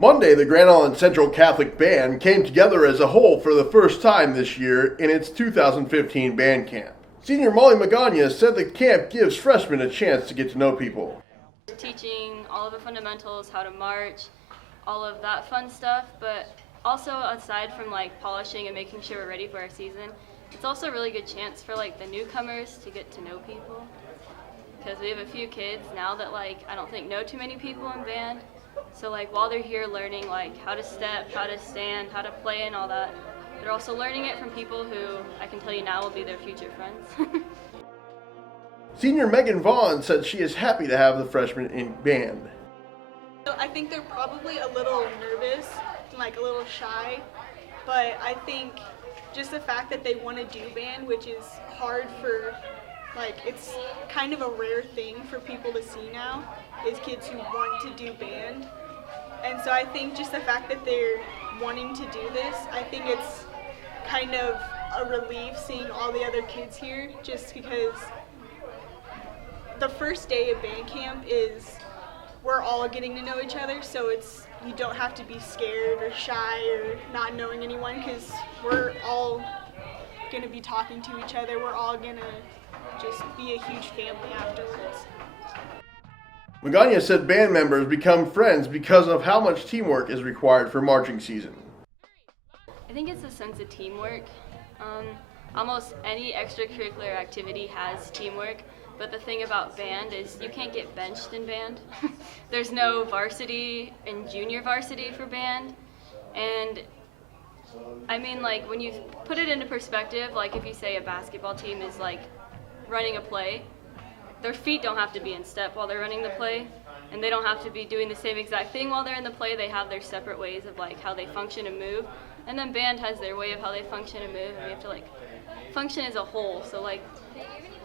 Monday, the Grand Island Central Catholic Band came together as a whole for the first time this year in its 2015 band camp. Senior Molly Magana said the camp gives freshmen a chance to get to know people. Teaching all of the fundamentals, how to march, all of that fun stuff, but also aside from like polishing and making sure we're ready for our season, it's also a really good chance for like the newcomers to get to know people. Because we have a few kids now that like I don't think know too many people in band. So like while they're here learning like how to step, how to stand, how to play and all that, they're also learning it from people who I can tell you now will be their future friends. Senior Megan Vaughn said she is happy to have the freshmen in band. I think they're probably a little nervous, like a little shy, but I think just the fact that they want to do band, which is hard for, like, it's kind of a rare thing for people to see now, is kids who want to do band. And so I think just the fact that they're wanting to do this, I think it's kind of a relief seeing all the other kids here, just because the first day of band camp is we're all getting to know each other, so you don't have to be scared or shy or not knowing anyone, because we're all going to be talking to each other. We're all going to just be a huge family afterwards. Magana said band members become friends because of how much teamwork is required for marching season. I think it's a sense of teamwork. Almost any extracurricular activity has teamwork, but the thing about band is you can't get benched in band. There's no varsity and junior varsity for band, and I mean, like, when you put it into perspective, like if you say a basketball team is like running a play, their feet don't have to be in step while they're running the play, and they don't have to be doing the same exact thing while they're in the play. They have their separate ways of like how they function and move, and then band has their way of how they function and move, and we have to like function as a whole, so like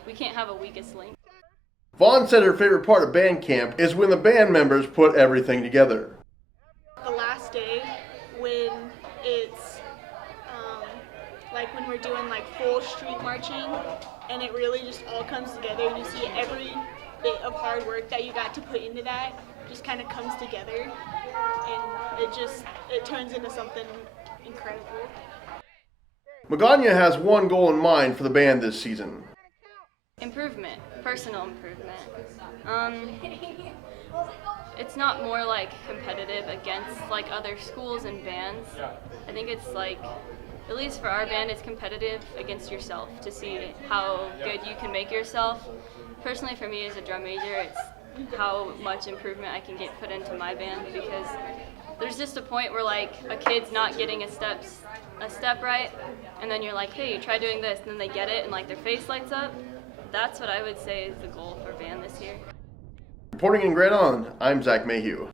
we can't have a weakest link. Vaughn said her favorite part of band camp is when the band members put everything together. The last day, when it's like when we're doing like full street marching, and it really just all comes together, and you see every bit of hard work that you got to put into that just kind of comes together, and it turns into something incredible. Magana has one goal in mind for the band this season. Improvement, personal improvement. It's not more like competitive against like other schools and bands. I think it's like, at least for our band, it's competitive against yourself to see how good you can make yourself. Personally, for me as a drum major, it's how much improvement I can get put into my band, because there's just a point where like a kid's not getting a step right, and then you're like, hey, try doing this, and then they get it and like their face lights up. That's what I would say is the goal for band this year. Reporting in Grand Island, I'm Zach Mayhew.